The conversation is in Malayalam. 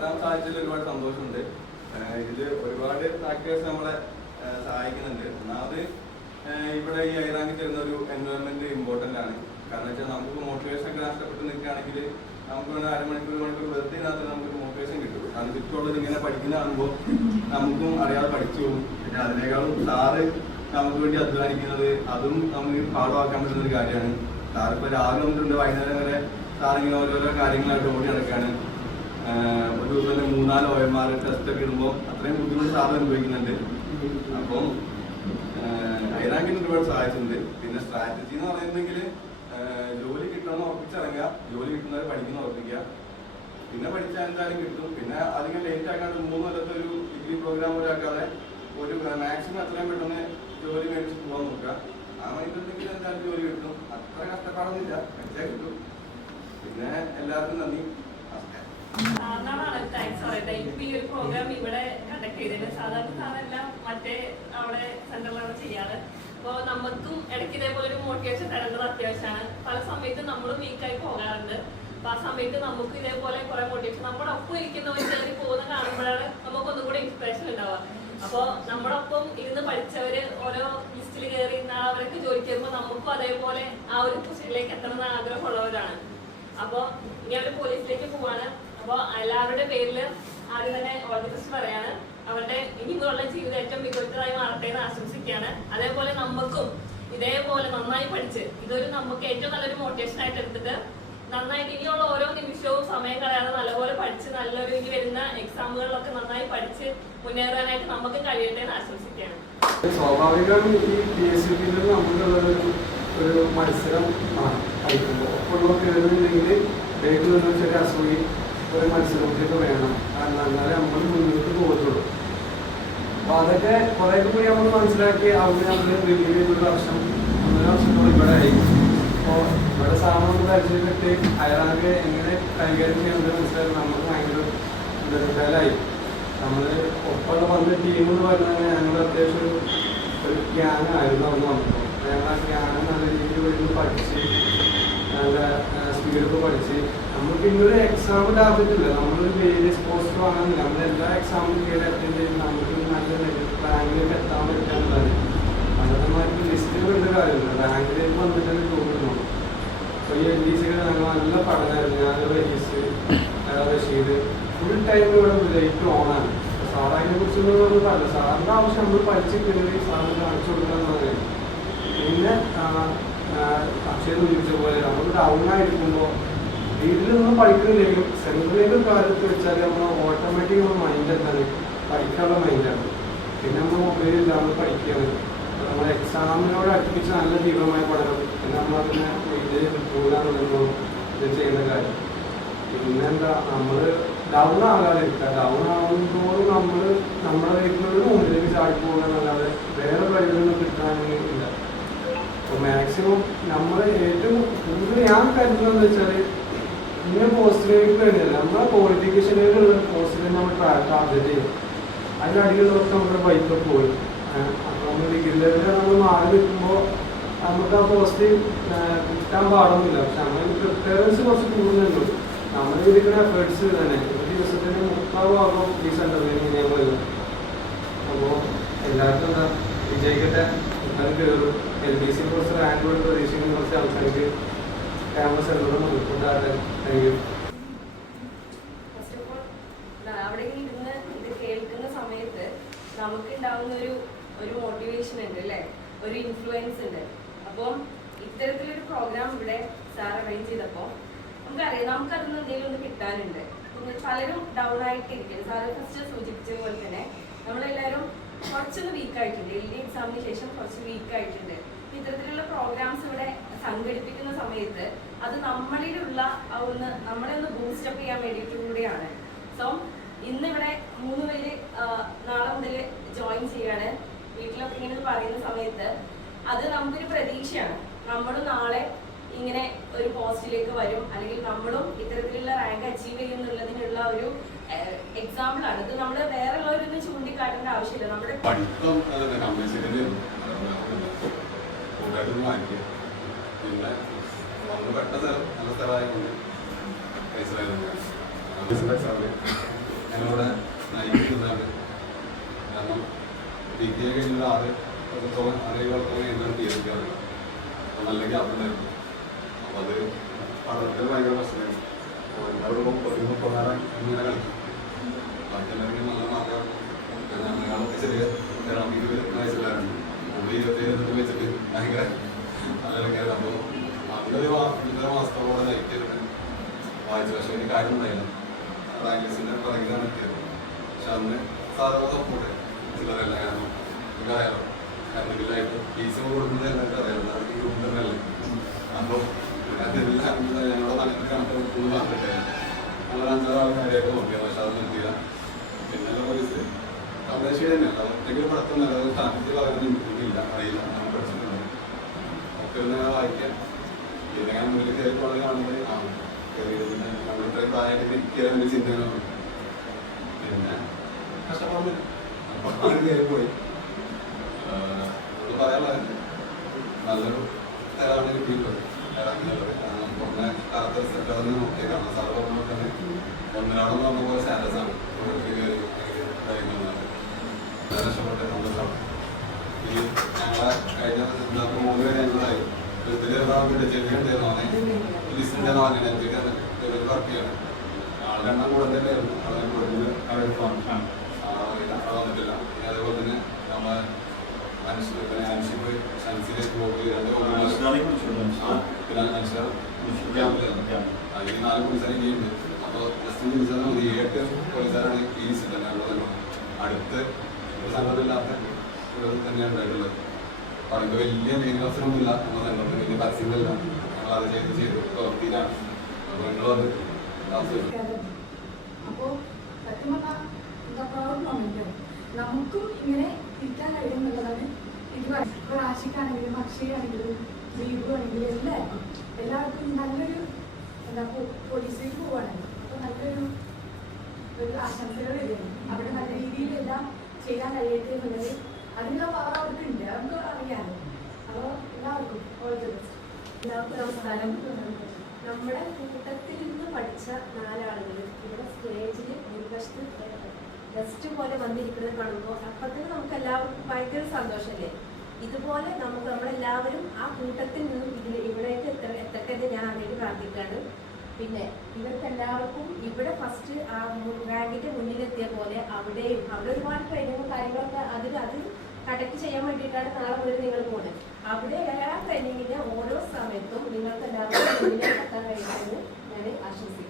എത്താൻ സാധിച്ചതിൽ ഒരുപാട് സന്തോഷമുണ്ട്. ഇതിൽ ഒരുപാട് ഫാക്ടേഴ്സ് നമ്മളെ സഹായിക്കുന്നുണ്ട്. ഒന്നാമത് ഇവിടെ ഈ ഐറാങ്കിൽ തരുന്ന ഒരു എൻവയോൺമെന്റ് ഇമ്പോർട്ടൻ്റ് ആണ്. കാരണം വെച്ചാൽ നമുക്ക് മോട്ടിവേഷൻ ഒക്കെ നഷ്ടപ്പെട്ട് നിൽക്കുകയാണെങ്കിൽ നമുക്ക് വേണം അരമണിക്കൂർ വെറുതെ ഇതിനകത്ത് നമുക്ക് മോട്ടിവേഷൻ കിട്ടും. കാരണം ചുറ്റുമുള്ളത് ഇങ്ങനെ പഠിക്കുന്ന കാണുമ്പോൾ നമുക്കും അറിയാതെ പഠിച്ചു പോകും. പിന്നെ അതിനേക്കാളും സാറ് നമുക്ക് വേണ്ടി അധ്വാനിക്കുന്നത് അതും നമുക്ക് പാഠമാക്കാൻ പറ്റുന്ന ഒരു കാര്യമാണ്. സാറിപ്പോൾ രാവിലെ വന്നിട്ടുണ്ട്, വൈകുന്നേരം വരെ സാറിങ്ങനെ ഓരോരോ കാര്യങ്ങളായിട്ട് ഓടി നടക്കുകയാണ്. ഒരു ദിവസം തന്നെ 3-4 OMR ടെസ്റ്റൊക്കെ ഇടുമ്പോൾ അത്രയും ബുദ്ധിമുട്ട് സാറ് അനുഭവിക്കുന്നുണ്ട്. അപ്പം ഐറാങ്കിന് ഒരുപാട് സഹായിച്ചിട്ടുണ്ട്. പിന്നെ സ്ട്രാറ്റജി എന്ന് പറയുന്നെങ്കിൽ ജോലി കിട്ടണമെന്ന് ഉറപ്പിച്ചിറങ്ങുക, ജോലി കിട്ടുന്നവരെ പഠിക്കുന്ന ഉറപ്പിക്കുക, പിന്നെ പഠിച്ചാൽ എന്തായാലും കിട്ടും. പിന്നെ അധികം ലേറ്റ് ആക്കാണ്ട് 3 കൊല്ലത്തെ ഒരു ഡിഗ്രി പ്രോഗ്രാം ഒരാക്കാതെ ഒരു മാക്സിമം എത്രയും പെട്ടെന്ന് ജോലി മേടിച്ച് പോകാൻ നോക്കുക. ആ മൈൻഡുണ്ടെങ്കിൽ എന്തായാലും ജോലി കിട്ടും. അത്ര കഷ്ടപ്പാടൊന്നുമില്ല, പഠിച്ചാൽ കിട്ടും. പിന്നെ എല്ലാവർക്കും നന്ദി. ഇപ്പൊ ഈ ഒരു പ്രോഗ്രാം ഇവിടെ കണ്ടക്ട് ചെയ്തത് സാധാരണ സാറെല്ലാം മറ്റേ അവിടെ സെന്ററിലാണ് ചെയ്യാറ്. അപ്പോൾ നമുക്കും ഇടയ്ക്ക് ഇതേപോലെ ഒരു മോട്ടിവേഷൻ തരേണ്ടത് അത്യാവശ്യമാണ്. പല സമയത്ത് നമ്മളും വീക്കായി പോകാറുണ്ട്. അപ്പൊ ആ സമയത്ത് നമുക്ക് ഇതേപോലെ കുറെ മോട്ടിവേഷൻ നമ്മുടെ ഒപ്പം ഇരിക്കുന്നവർ കയറി പോകുന്ന കാണുമ്പോഴാണ് നമുക്കൊന്നും കൂടെ ഇൻസ്പിറേഷൻ ഉണ്ടാവുക. അപ്പോൾ നമ്മുടെ ഒപ്പം ഇരുന്ന് പഠിച്ചവര് ഓരോ ലിസ്റ്റിൽ കയറി അവരൊക്കെ ജോലി ചെയ്യുമ്പോൾ നമുക്കും അതേപോലെ ആ ഒരു പൊസിഷനിലേക്ക് എത്തണമെന്ന് ആഗ്രഹമുള്ളവരാണ്. അപ്പോൾ ഇനി അവർ പോലീസിലേക്ക് പോവാണ്. അപ്പോൾ എല്ലാവരുടെ പേരില് ആദ്യം തന്നെ ഓൾ ദി ബെസ്റ്റ് പറയാണ്. അവരുടെ ഇനിയുള്ള ജീവിതം ഏറ്റവും മികച്ചതായി മാറട്ടെ എന്ന് ആശംസിക്കുകയാണ്. അതേപോലെ നമുക്കും ഇതേപോലെ നന്നായി പഠിച്ച് ഇതൊരു നമുക്ക് ഏറ്റവും നല്ലൊരു മോട്ടിവേഷൻ ആയിട്ട് എടുത്തിട്ട് നന്നായിട്ട് ഇനിയുള്ള ഓരോ നിമിഷവും സമയം കളയാതെ നല്ലപോലെ പഠിച്ച് നല്ലൊരു ഇനി വരുന്ന എക്സാമുകളിലൊക്കെ നന്നായി പഠിച്ച് മുന്നേറാനായിട്ട് നമുക്ക് കഴിയട്ടെ എന്ന് ആശംസിക്കുകയാണ്. സ്വാഭാവികമായും ഈ PSCB ഒരു മത്സരം കളിക്കുമ്പോൾ ഒപ്പം കയറുന്നുണ്ടെങ്കിൽ ബേക്ക് നിന്ന് ചെറിയ അസൂയി ഒരു മത്സരത്തിലേക്ക് വേണം. കാരണം എന്നാലേ നമ്മൾ മുന്നോട്ട് പോകത്തുള്ളൂ. അപ്പോൾ അതൊക്കെ കുറേയൊക്കെ കൂടി നമ്മൾ മനസ്സിലാക്കി അവിടെ നമ്മൾ റിലീവ് ചെയ്തൊരു വർഷം 1.5 വർഷത്തോളം ഇവിടെ ആയി. അപ്പോൾ ഇവിടെ സാധനം പരിചയപ്പെട്ട് അയാൾക്ക് എങ്ങനെ കൈകാര്യം ചെയ്യുന്നത് മനസ്സിലാക്കി നമുക്ക് ഭയങ്കര ബലമായി. നമ്മൾ ഒപ്പമുള്ള വന്ന ടീം എന്ന് പറഞ്ഞാൽ ഞങ്ങൾ അത്യാവശ്യം ഒരു ഗ്യാങ്ങായിരുന്നു അന്ന് വന്നപ്പോൾ. ഞങ്ങൾ ആ ഗ്യാങ് നല്ല രീതിയിൽ വരുന്നു പഠിച്ച് നല്ല സ്പീഡൊക്കെ പഠിച്ച് നമ്മൾ പിന്നെ ഒരു എക്സാം ടാർഗറ്റില്ല. നമ്മളൊരു വേരിയസ് പോസ്റ്റ് വാങ്ങുന്നില്ല. നമ്മളെല്ലാ എക്സാമും കയറി അറ്റൻഡ് ചെയ്ത് നമുക്ക് നല്ല റാങ്കിലേക്ക് എത്താൻ പറ്റാന്നുള്ളതാണ്. അതൊന്നും ലിസ്റ്റുകളുടെ കാര്യമില്ല, റാങ്കിലേക്ക് വന്നിട്ടൊക്കെ തോന്നുന്നു. അപ്പോൾ ഈ LDC ഞങ്ങൾ നല്ല പഠനമായിരുന്നു. ഞാൻ റഹീസ് റഷീദ് ഫുൾ ടൈം ഇവിടെ ലൈറ്റ് ഓണാണ്. സാർ അതിനെ കുറിച്ചൊന്നും നമ്മൾ പറയില്ല. സാറിൻ്റെ ആവശ്യം നമ്മൾ പഠിച്ച് കയറി സാറിന് കാണിച്ചു കൊടുക്കാന്നുള്ളത്. പിന്നെ അക്ഷയ ചോദിച്ച പോലെ നമ്മൾ ഡൗൺ ആയിരിക്കുമ്പോൾ വീട്ടിലൊന്നും പഠിക്കുന്നില്ലെങ്കിലും സെൻട്രലിൻ്റെ കാലത്ത് വെച്ചാൽ നമ്മൾ ഓട്ടോമാറ്റിക് നമ്മൾ മൈൻഡ് എന്താണ് പഠിക്കാനുള്ള മൈൻഡാണ്. പിന്നെ നമ്മൾ മൊബൈലിൽ നമ്മൾ പഠിക്കുകയാണ്. നമ്മൾ എക്സാമിനോട് അടുപ്പിച്ച് നല്ല തീവ്രമായ പഠനം. പിന്നെ നമ്മളതിനെ ഇത് പോകാന്നുള്ളതോ ഇത് ചെയ്യേണ്ട കാര്യം. പിന്നെന്താ നമ്മൾ ഡൗൺ ആകാതിരിക്കുക. ഡൗൺ ആകുമ്പോഴും നമ്മൾ നമ്മുടെ വീട്ടിലുള്ള മുന്നിലേക്ക് ചാടി പോകുന്നതല്ലാതെ വേറെ വഴികളൊന്നും കിട്ടാനില്ല. അപ്പോൾ മാക്സിമം നമ്മൾ ഏറ്റവും കൂടുതൽ ഞാൻ കരുതുന്നതെന്ന് വെച്ചാൽ ഇങ്ങനെ പോസ്റ്റിലേക്ക് കഴിഞ്ഞാൽ നമ്മളെ ക്വാളിഫിക്കേഷനിലുള്ള പോസ്റ്റിനെ നമ്മൾ ടാർഗറ്റ് ചെയ്യും. അതിനടിയിലുള്ളവർക്ക് നമ്മുടെ ബൈക്കൊക്കെ പോയി. അപ്പോൾ നമ്മൾ ഡിഗ്രി ലെവലിൽ നമ്മൾ മാറി നിൽക്കുമ്പോൾ നമുക്ക് ആ പോസ്റ്റ് കിട്ടാൻ പാടൊന്നുമില്ല. പക്ഷെ നമ്മൾ പ്രിപ്പയറൻസ് കുറച്ച് കൂടുതലുണ്ട്. നമ്മൾ ഇരിക്കുന്ന എഫേർട്സ് തന്നെ ഒരു ദിവസത്തിന് 30 ഭാഗം ഈ സെൻ്ററിൽ ഇങ്ങനെ പോയത്. അപ്പോൾ എല്ലാവർക്കും എന്താ വിജയിക്കട്ടെ. എല്ലാവരും കയറും. LDC കുറച്ച് റാങ്ക് കൊണ്ട് പ്രതീക്ഷിക്കുന്ന കുറച്ച് ആൾക്കാർക്ക് ക്യാമ്പസ് സെൻ്ററിൽ നോക്കിക്കൊണ്ടാകാൻ കഴിയും. അവിടെ ഇരുന്ന് ഇത് കേൾക്കുന്ന സമയത്ത് നമുക്ക് ഉണ്ടാവുന്ന ഒരു മോട്ടിവേഷൻ ഉണ്ട് അല്ലേ, ഒരു ഇൻഫ്ലുവൻസ് ഉണ്ട്. അപ്പം ഇത്തരത്തിലൊരു പ്രോഗ്രാം ഇവിടെ സാർ അറേഞ്ച് ചെയ്തപ്പോൾ നമുക്കറിയാം നമുക്കതിന് എന്തെങ്കിലും ഒന്ന് കിട്ടാനുണ്ട്. പലരും ഡൗൺ ആയിട്ടിരിക്കും. സാറ് ഫസ്റ്റ് സൂചിപ്പിച്ചതുപോലെ തന്നെ നമ്മളെല്ലാവരും കുറച്ചൊന്ന് വീക്കായിട്ടുണ്ട്. LD എക്സാമിന് ശേഷം കുറച്ച് വീക്കായിട്ടുണ്ട്. ഇത്തരത്തിലുള്ള പ്രോഗ്രാംസ് ഇവിടെ സംഘടിപ്പിക്കുന്ന സമയത്ത് അത് നമ്മളിലുള്ള നമ്മളെ ഒന്ന് ബൂസ്റ്റപ്പ് ചെയ്യാൻ വേണ്ടിയിട്ടും കൂടിയാണ്. സോ ഇന്നിവിടെ 3 പേര് നാളെ മുതൽ ജോയിൻ ചെയ്യാണ്. വീട്ടിലൊക്കെ ഇങ്ങനെ പറയുന്ന സമയത്ത് അത് നമുക്കൊരു പ്രതീക്ഷയാണ്. നമ്മളും നാളെ ഇങ്ങനെ ഒരു പോസ്റ്റിലേക്ക് വരും, അല്ലെങ്കിൽ നമ്മളും ഇത്തരത്തിലുള്ള റാങ്ക് അച്ചീവ് ചെയ്യുന്നുള്ളതിനുള്ള ഒരു എക്സാമ്പിൾ ആണ്. ഇത് നമ്മൾ വേറെ ഉള്ളവരൊന്നും ചൂണ്ടിക്കാട്ടേണ്ട ആവശ്യമില്ല. നമ്മുടെ പഠിത്തം പിന്നെ വന്ന് പെട്ട സ്ഥലം നല്ല സ്ഥലമായതുകൊണ്ട് ഞങ്ങളിവിടെ നയിക്കുന്നതാണ്. കാരണം ഡിഗ്രി കഴിഞ്ഞ ആറ് വർഷത്തോളം 6 വർഷത്തോളം എന്താണ് തീർക്കാറ്. അപ്പോൾ നല്ല ഗ്യാപ്പ് ഉണ്ടായിരുന്നു. അപ്പോൾ അത് പഠനത്തിൽ ഭയങ്കര പ്രശ്നമായിരുന്നു. അപ്പോൾ എല്ലാവരും 30 ഇങ്ങനെ കളിക്കും. ബാക്കി എല്ലാവരും നല്ല മാർക്കാണ്. ഞങ്ങളൊക്കെ ചെറിയ 20 വയസ്സിലായിരുന്നു. 27 വെച്ചിട്ട് ഭയങ്കര നല്ലതൊക്കെയായിരുന്നു. അപ്പോൾ അതിലൊരു 2.5 മാസത്തോളം നൈറ്റ് ചെയ്തിട്ട് വായിച്ചു. പക്ഷേ എനിക്ക് കാര്യം ഉണ്ടായില്ല. റാങ്കിസിൻ്റെ പിറകിലാണ് എത്തിയത്. പക്ഷെ അന്ന് സാധാരണ സപ്പോർട്ട് ചിലരല്ല. കാരണം നമുക്കറിയാലോ കറണ്ടിലായിട്ട് ഫീസ് കൊടുക്കുന്നത് എല്ലാവർക്കും അറിയാലോ. അതൊക്കെ ഗ്രൂപ്പ് തന്നെയല്ലേ. അപ്പോൾ അതെല്ലാം ഞങ്ങളുടെ അങ്ങനെ കണക്ക് പറഞ്ഞിട്ട് ഞങ്ങൾ 5-6 ആൾക്കാരെയൊക്കെ നോക്കിയത്. പക്ഷെ അത് നിർത്തിയില്ല. പിന്നെ പോലീസ് തദ്ദേശീയ തന്നെയല്ല. ഒറ്റയ്ക്ക് പഠിത്തം അത് സ്ഥാനത്തിൽ പറയുന്നില്ല, അറിയില്ല. ഞാൻ പഠിച്ചിട്ടുണ്ട്. ഒക്കെ ഒന്ന് വായിക്കാൻ പിന്നെ ഞാൻ മുന്നിൽ കയറി പോകണമെന്ന് കാണുന്നത് കയറിയതിന് നമ്മളിത്രയും പ്രായമായിട്ട് ഇരിക്കാൻ ഒരു ചിന്തകളാണ്. പിന്നെ കഷ്ടപ്പാടില്ല. അപ്പോൾ ആണ് കയറി പോയി. നമ്മൾ പറയാനുള്ളത് നല്ലൊരു തരാണ് കിട്ടിയിട്ടുള്ളത്. ഇറങ്ങിയുള്ളത് പുറമെ കറുത്ത സെറ്റാണെന്ന് നോക്കിയാൽ കാണാം. സാറ് പറഞ്ഞ തന്നെ 1 പറഞ്ഞ പോലെ സ്റ്റാറ്റസാണ് കയറി കഴിയുന്നത്. രക്ഷപ്പെട്ട സന്തോഷമാണ്. ഈ ഞങ്ങളെ കഴിഞ്ഞ 3 പേര് ഞങ്ങളായി ചെടിയുണ്ടായിരുന്നു. ലിസ്റ്റിൻ്റെ 4 വർക്ക് ചെയ്യണം. ആളുടെ എണ്ണം കൂടുതലായിരുന്നു. ആളെ കൂടുതൽ വന്നിട്ടില്ല. പിന്നെ അതേപോലെ തന്നെ നമ്മളെ അൻഷിപ്പ് ഷൻസിലേക്ക് പോയി 2 പിന്നെ അൻഷർ അതിൽ 4 പോലീസുകാർ ഇനിയുണ്ട്. അപ്പോൾ ജസ്റ്റ് പോലീസുകാർ 7 പോലീസുകാരാണ് ഈ ലിസ്റ്റിൽ തന്നെ ഉള്ളത്. അടുത്ത് സംഘത്തില്ലാത്ത തന്നെയാണ് ഉണ്ടായിട്ടുള്ളത്. പറയുമ്പോൾ വലിയ മെയിൻസിനൊന്നുമില്ല. നമ്മുടെ സംഘത്തിന് വലിയ പരസ്യങ്ങളില്ല. ഞങ്ങളത് ചെയ്ത് പ്രവർത്തിയിലാണ്. അപ്പോൾ നിങ്ങളത് അപ്പോൾ സത്യം പറഞ്ഞാൽ എന്താ പ്രൗഡ് മൊമെന്റ്. നമുക്കും ഇങ്ങനെ ഇരിക്കാൻ കഴിയുമെന്നുള്ളതാണ് ഇത് പറയുന്നത്. ഇപ്പോൾ രാശിക്കാണെങ്കിലും അക്ഷയാണെങ്കിലും ദീപുവാണെങ്കിലും എല്ലാവർക്കും നല്ലൊരു എന്താ പോലീസിലേക്ക് പോവുകയാണെങ്കിൽ അപ്പോൾ നല്ലൊരു ആശംസകൾ വരികയാണ്. അവിടെ നല്ല രീതിയിൽ എല്ലാം ചെയ്യാൻ കഴിയട്ടെ എന്നുള്ളത് അതിനുള്ള പവർ അവർക്കുണ്ട്. അവർക്ക് അറിയാമല്ലോ. അപ്പോൾ എല്ലാവർക്കും ഓൾ ദി ബെസ്റ്റ്. എല്ലാവർക്കും നമസ്കാരം. നമ്മുടെ കൂട്ടത്തിൽ നിന്ന് പഠിച്ച 4 ആളുകൾ ഇവിടെ സ്റ്റേജിൽ മുൻവശത്ത് ഗസ്റ്റ് പോലെ വന്നിരിക്കുന്നത് കാണുമ്പോൾ അപ്പത്തിന് നമുക്ക് എല്ലാവർക്കും ഭയങ്കര സന്തോഷമല്ലേ. ഇതുപോലെ നമ്മളെല്ലാവരും ആ കൂട്ടത്തിൽ നിന്നും ഇവിടേക്ക് എത്തട്ടെ എന്ന് ഞാൻ അതിലേക്ക് പ്രാർത്ഥിക്കുകയാണ്. പിന്നെ ഇവർക്ക് എല്ലാവർക്കും ഇവിടെ ഫസ്റ്റ് ആ റാങ്കിന്റെ മുന്നിലെത്തിയ പോലെ അവിടെ ഒരുപാട് ട്രെയിനിങ്ങും കാര്യങ്ങളൊക്കെ അത് കണ്ടക്ട് ചെയ്യാൻ വേണ്ടിയിട്ടാണ് നാളെ മുതൽ നിങ്ങൾ പോകുന്നത്. അവിടെ ആ ട്രെയിനിങ്ങിന്റെ ഓരോ സമയത്തും നിങ്ങൾക്ക് എല്ലാവർക്കും മുന്നിലേക്ക് എത്താൻ കഴിയുമെന്ന് ഞാൻ ആശംസിക്കുന്നു.